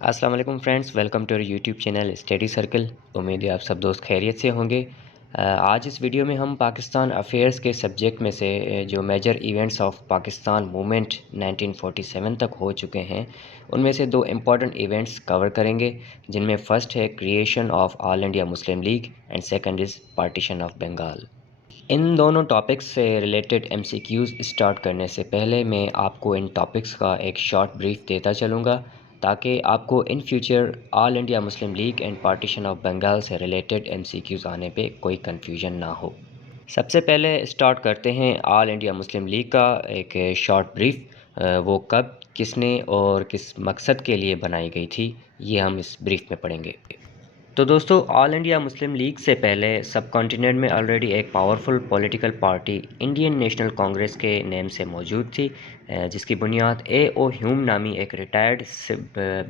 السلام علیکم friends, welcome to YouTube channel study circle. امید ہے آپ سب دوست خیریت سے ہوں گے۔ آج اس ویڈیو میں ہم پاکستان افیئرس کے سبجیکٹ میں سے جو major events of Pakistan movement 1947 تک ہو چکے ہیں ان میں سے دو امپورٹنٹ ایونٹس کور کریں گے، جن میں فرسٹ ہے creation of All India Muslim League and second is partition of Bengal. ان دونوں ٹاپکس سے related M C Qs start کرنے سے پہلے میں آپ کو ان ٹاپکس کا ایک شارٹ بریف دیتا چلوں گا تاکہ آپ کو in future all India Muslim League and partition of Bengal سے ریلیٹڈ ایم سی کیوز آنے پہ کوئی کنفیوژن نہ ہو۔ سب سے پہلے اسٹارٹ کرتے ہیں آل انڈیا مسلم لیگ کا ایک شارٹ بریف۔ وہ کب، کس نے اور کس مقصد کے لیے بنائی گئی تھی، یہ ہم اس بریف میں پڑھیں گے۔ تو دوستو، آل انڈیا مسلم لیگ سے پہلے سب کانٹیننٹ میں آلریڈی ایک powerful political party Indian national Congress کے نیم سے موجود تھی، جس کی بنیاد اے او ہیوم نامی ایک ریٹائرڈ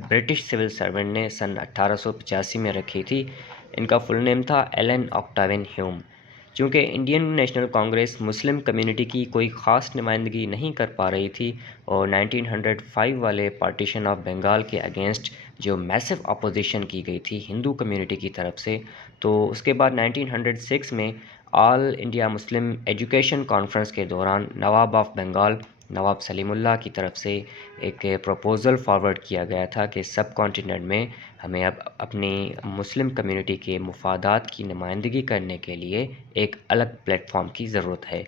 برٹش سول سرونٹ نے سن 1885 میں رکھی تھی۔ ان کا فل نیم تھا ایلن آکٹاوین ہیوم۔ چونکہ انڈین نیشنل کانگریس مسلم کمیونٹی کی کوئی خاص نمائندگی نہیں کر پا رہی تھی اور 1905 والے پارٹیشن آف بنگال کے اگینسٹ جو میسو اپوزیشن کی گئی تھی ہندو کمیونٹی کی طرف سے، تو اس کے بعد 1906 میں آل انڈیا مسلم ایجوکیشن کانفرنس کے دوران نواب آف بنگال نواب سلیم اللہ کی طرف سے ایک پروپوزل فارورڈ کیا گیا تھا کہ سب کانٹیننٹ میں ہمیں اب اپنی مسلم کمیونٹی کے مفادات کی نمائندگی کرنے کے لیے ایک الگ پلیٹ فارم کی ضرورت ہے،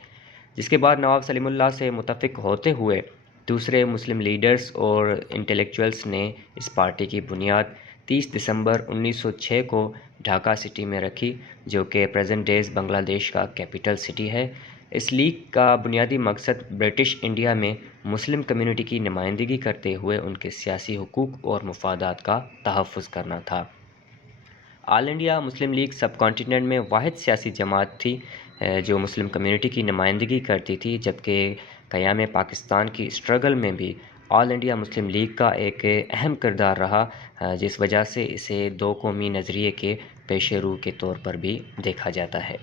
جس کے بعد نواب سلیم اللہ سے متفق ہوتے ہوئے دوسرے مسلم لیڈرز اور انٹلیکچوئلز نے اس پارٹی کی بنیاد 30 دسمبر 1906 کو ڈھاکہ سٹی میں رکھی، جو کہ پریزنٹ ڈیز بنگلہ دیش کا کیپٹل سٹی ہے۔ اس لیگ کا بنیادی مقصد برٹش انڈیا میں مسلم کمیونٹی کی نمائندگی کرتے ہوئے ان کے سیاسی حقوق اور مفادات کا تحفظ کرنا تھا۔ آل انڈیا مسلم لیگ سب کانٹیننٹ میں واحد سیاسی جماعت تھی جو مسلم کمیونٹی کی نمائندگی کرتی تھی، جبکہ قیام پاکستان کی اسٹرگل میں بھی آل انڈیا مسلم لیگ کا ایک اہم کردار رہا، جس وجہ سے اسے دو قومی نظریے کے پیش رو کے طور پر بھی دیکھا جاتا ہے۔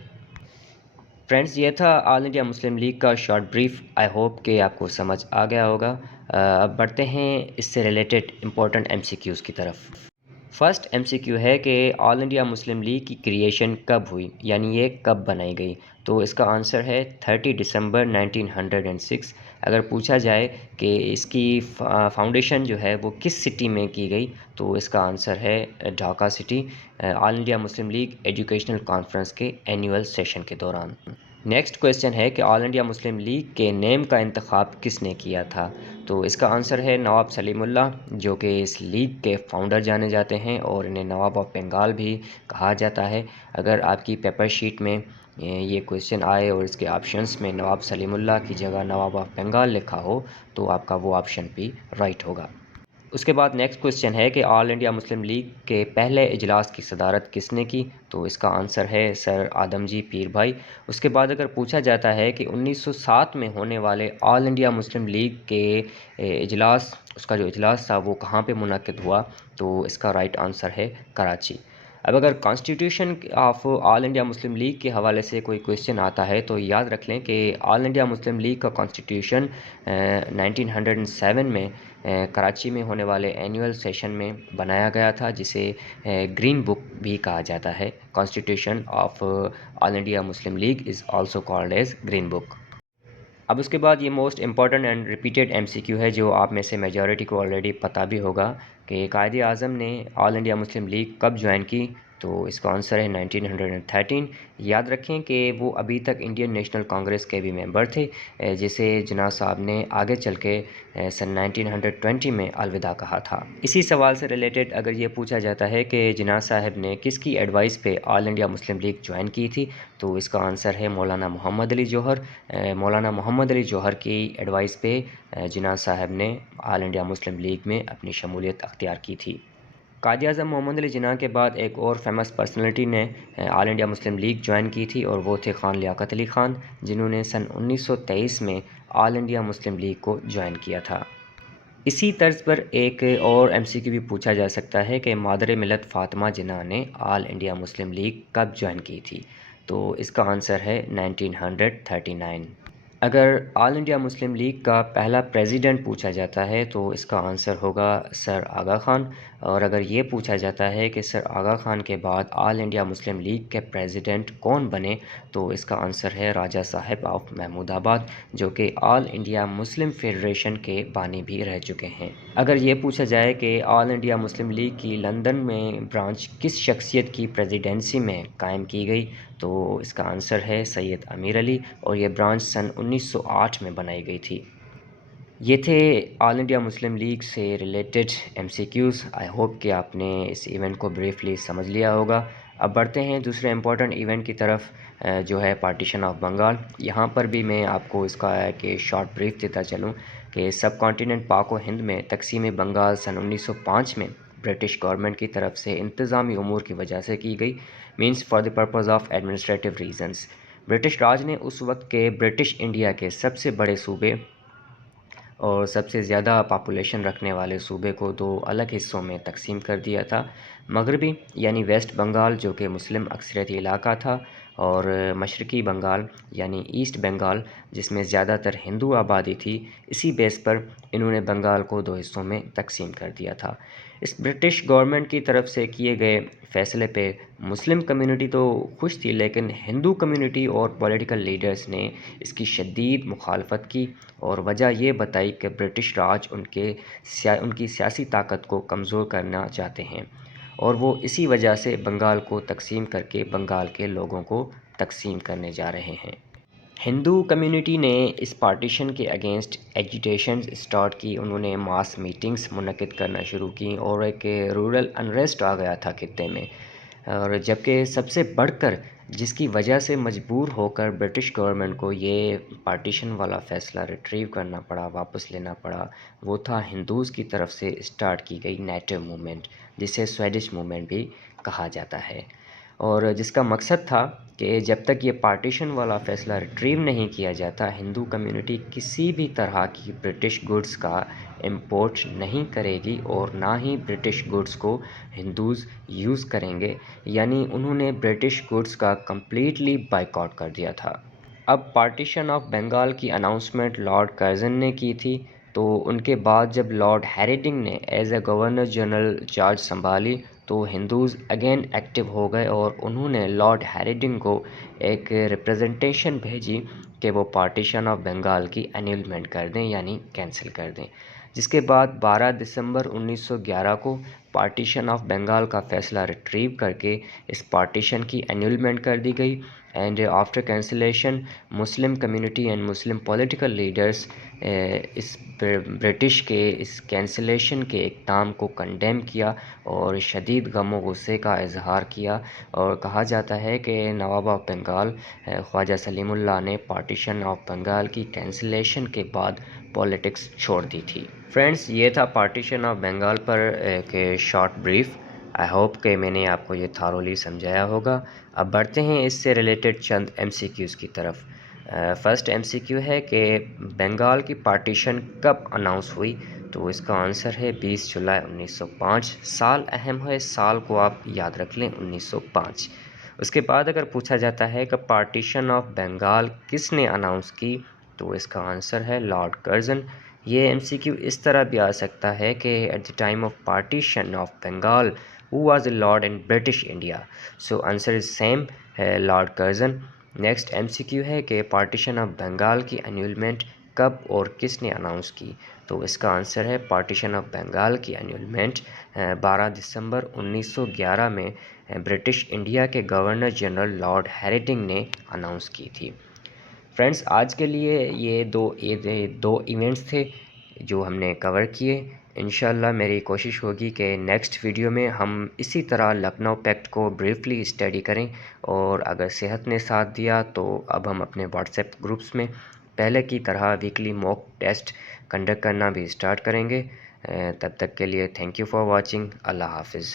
فرینڈز، یہ تھا آل انڈیا مسلم لیگ کا شارٹ بریف۔ آئی ہوپ کہ آپ کو سمجھ آ گیا ہوگا۔ اب بڑھتے ہیں اس سے related important M C Qs کی طرف۔ فرسٹ ایم سی کیو ہے کہ آل انڈیا مسلم لیگ کی کریشن کب ہوئی، یعنی یہ کب بنائی گئی، تو اس کا آنسر ہے 30 دسمبر 1906۔ اگر پوچھا جائے کہ اس کی فاؤنڈیشن جو ہے وہ کس سٹی میں کی گئی، تو اس کا آنسر ہے ڈھاکہ سٹی، آل انڈیا مسلم لیگ ایجوکیشنل کانفرنس کے اینیول سیشن کے دوران۔ نیکسٹ کویسچن ہے کہ آل انڈیا مسلم لیگ کے نیم کا انتخاب کس نے کیا تھا، تو اس کا آنسر ہے نواب سلیم اللہ، جو کہ اس لیگ کے فاؤنڈر جانے جاتے ہیں اور انہیں نواب آف بنگال بھی کہا جاتا ہے۔ اگر آپ کی پیپر شیٹ میں یہ کویسچن آئے اور اس کے آپشنس میں نواب سلیم اللہ کی جگہ نواب آف بنگال لکھا ہو تو آپ کا وہ آپشن بھی رائٹ ہوگا۔ اس کے بعد نیکسٹ کویسچن ہے کہ آل انڈیا مسلم لیگ کے پہلے اجلاس کی صدارت کس نے کی، تو اس کا آنسر ہے سر آدم جی پیر بھائی۔ اس کے بعد اگر پوچھا جاتا ہے کہ 1907 میں ہونے والے آل انڈیا مسلم لیگ کے اجلاس، اس کا جو اجلاس تھا وہ کہاں پہ منعقد ہوا، تو اس کا رائٹ آنسر ہے کراچی۔ اب اگر constitution of All India Muslim league کے حوالے سے کوئی کویسچن آتا ہے تو یاد رکھ لیں کہ آل انڈیا مسلم لیگ کا کانسٹیٹیوشن 1907 میں کراچی میں ہونے والے اینیول سیشن میں بنایا گیا تھا، جسے گرین بک بھی کہا جاتا ہے۔ Constitution of All India Muslim League is also called as green book. اب اس کے بعد یہ most important and repeated M C Q ہے جو آپ میں سے میجورٹی کو آلریڈی پتہ بھی ہوگا کہ قائد اعظم نے آل انڈیا مسلم لیگ کب جوائن کی، تو اس کا آنسر ہے 1913۔ یاد رکھیں کہ وہ ابھی تک انڈین نیشنل کانگریس کے بھی ممبر تھے، جسے جناح صاحب نے آگے چل کے سن 1920 میں الوداع کہا تھا۔ اسی سوال سے ریلیٹڈ اگر یہ پوچھا جاتا ہے کہ جناح صاحب نے کس کی ایڈوائس پہ آل انڈیا مسلم لیگ جوائن کی تھی، تو اس کا آنسر ہے مولانا محمد علی جوہر۔ مولانا محمد علی جوہر کی ایڈوائس پہ جناح صاحب نے آل انڈیا مسلم لیگ میں اپنی شمولیت اختیار کی تھی۔ قائد اعظم محمد علی جناح کے بعد ایک اور فیمس پرسنالٹی نے آل انڈیا مسلم لیگ جوائن کی تھی، اور وہ تھے خان لیاقت علی خان، جنہوں نے سن 1923 میں آل انڈیا مسلم لیگ کو جوائن کیا تھا۔ اسی طرز پر ایک اور ایم سی کیو بھی پوچھا جا سکتا ہے کہ مادر ملت فاطمہ جناح نے آل انڈیا مسلم لیگ کب جوائن کی تھی، تو اس کا آنسر ہے 1939۔ اگر آل انڈیا مسلم لیگ کا پہلا پریزیڈنٹ پوچھا جاتا ہے تو اس کا آنسر ہوگا سر آغا خان۔ اور اگر یہ پوچھا جاتا ہے کہ سر آغا خان کے بعد آل انڈیا مسلم لیگ کے پریزیڈنٹ کون بنے، تو اس کا آنسر ہے راجہ صاحب آف محمود آباد، جو کہ آل انڈیا مسلم فیڈریشن کے بانی بھی رہ چکے ہیں۔ اگر یہ پوچھا جائے کہ آل انڈیا مسلم لیگ کی لندن میں برانچ کس شخصیت کی پریزیڈنسی میں قائم کی گئی، تو اس کا آنسر ہے سید امیر علی، اور یہ برانچ سن 1908 میں بنائی گئی تھی۔ یہ تھے آل انڈیا مسلم لیگ سے related M C Qs. I hope کہ آپ نے اس ایونٹ کو بریفلی سمجھ لیا ہوگا۔ اب بڑھتے ہیں دوسرے امپورٹنٹ ایونٹ کی طرف، جو ہے پارٹیشن آف بنگال۔ یہاں پر بھی میں آپ کو اس کا کہ شارٹ بریف دیتا چلوں کہ سب کانٹیننٹ پاک و ہند میں تقسیم بنگال سن 1905 میں برٹش گورنمنٹ کی طرف سے انتظامی امور کی وجہ سے کی گئی، means for the purpose of administrative reasons. British Raj نے اس وقت کے برٹش انڈیا کے سب سے بڑے صوبے اور سب سے زیادہ پاپولیشن رکھنے والے صوبے کو دو الگ حصوں میں تقسیم کر دیا تھا، مغربی یعنی ویسٹ بنگال جو کہ مسلم اکثریتی علاقہ تھا، اور مشرقی بنگال یعنی ایسٹ بنگال جس میں زیادہ تر ہندو آبادی تھی۔ اسی بیس پر انہوں نے بنگال کو دو حصوں میں تقسیم کر دیا تھا۔ اس برٹش گورنمنٹ کی طرف سے کیے گئے فیصلے پہ مسلم کمیونٹی تو خوش تھی، لیکن ہندو کمیونٹی اور پولیٹیکل لیڈرز نے اس کی شدید مخالفت کی، اور وجہ یہ بتائی کہ برٹش راج ان کی سیاسی طاقت کو کمزور کرنا چاہتے ہیں، اور وہ اسی وجہ سے بنگال کو تقسیم کر کے بنگال کے لوگوں کو تقسیم کرنے جا رہے ہیں۔ ہندو کمیونٹی نے اس پارٹیشن کے اگینسٹ ایجیٹیشنز اسٹارٹ کی، انہوں نے ماس میٹنگز منعقد کرنا شروع کی، اور ایک رورل انریسٹ آ گیا تھا خطے میں، اور جبکہ سب سے بڑھ کر جس کی وجہ سے مجبور ہو کر برٹش گورنمنٹ کو یہ پارٹیشن والا فیصلہ ریٹریو کرنا پڑا، واپس لینا پڑا، وہ تھا ہندوز کی طرف سے اسٹارٹ کی گئی نیٹو موومنٹ، جسے سویڈش موومنٹ بھی کہا جاتا ہے، اور جس کا مقصد تھا کہ جب تک یہ پارٹیشن والا فیصلہ ریٹریو نہیں کیا جاتا، ہندو کمیونٹی کسی بھی طرح کی برٹش گڈز کا امپورٹ نہیں کرے گی، اور نہ ہی برٹش گڈز کو ہندوز یوز کریں گے، یعنی انہوں نے برٹش گڈز کا کمپلیٹلی بائیکاٹ کر دیا تھا۔ اب پارٹیشن آف بنگال کی اناؤنسمنٹ لارڈ کرزن نے کی تھی، تو ان کے بعد جب لارڈ ہیریڈنگ نے as a governor general charge سنبھالی، تو ہندوز اگین ایکٹیو ہو گئے، اور انہوں نے لارڈ ہیریڈنگ کو ایک ریپریزنٹیشن بھیجی کہ وہ پارٹیشن آف بنگال کی انیولمنٹ کر دیں، یعنی کینسل کر دیں، جس کے بعد 12 دسمبر 1911 کو پارٹیشن آف بنگال کا فیصلہ ریٹریو کر کے اس پارٹیشن کی انیولمنٹ کر دی گئی، and after cancellation Muslim community and Muslim political leaders اس برٹش کے اس کینسلیشن کے اقدام کو کنڈیم کیا، اور شدید غم و غصے کا اظہار کیا، اور کہا جاتا ہے کہ نواب آف بنگال خواجہ سلیم اللہ نے پارٹیشن آف بنگال کی کینسلیشن کے بعد پولیٹکس چھوڑ دی تھی۔ فرینڈز، یہ تھا پارٹیشن آف بنگال پر ایک شارٹ بریف۔ آئی ہوپ کہ میں نے آپ کو یہ تھارولی سمجھایا ہوگا۔ اب بڑھتے ہیں اس سے ریلیٹڈ چند ایم سی کیوز کی طرف۔ فرسٹ ایم سی کیو ہے کہ بنگال کی پارٹیشن کب اناؤنس ہوئی، تو اس کا آنسر ہے 20 جولائی 1905۔ سال اہم ہے، سال کو آپ یاد رکھ لیں، 1905۔ اس کے بعد اگر پوچھا جاتا ہے کہ پارٹیشن آف بنگال کس نے اناؤنس کی، تو اس کا آنسر ہے لارڈ کرزن۔ یہ ایم سی کیو اس طرح بھی آ سکتا ہے کہ at the time of partition of Bengal who was a lord in British India؟ So answer is same، ہے Lord Curzon. Next M C Q ہے کہ پارٹیشن آف بنگال کی انیولمنٹ کب اور کس نے اناؤنس کی، تو اس کا آنسر ہے پارٹیشن آف بنگال کی انیولمنٹ 12 دسمبر 1911 میں برٹش انڈیا کے گورنر جنرل لارڈ ہیریڈنگ نے اناؤنس کی تھی۔ فرینڈز، آج کے لیے یہ دو ایونٹس تھے جو ہم نے کور کیے۔ انشاءاللہ میری کوشش ہوگی کہ نیکسٹ ویڈیو میں ہم اسی طرح لکھنؤ پیکٹ کو بریفلی اسٹڈی کریں، اور اگر صحت نے ساتھ دیا تو اب ہم اپنے واٹس ایپ گروپس میں پہلے کی طرح ویکلی موک ٹیسٹ کنڈکٹ کرنا بھی اسٹارٹ کریں گے۔ تب تک کے لیے تھینک یو فار واچنگ۔ اللہ حافظ۔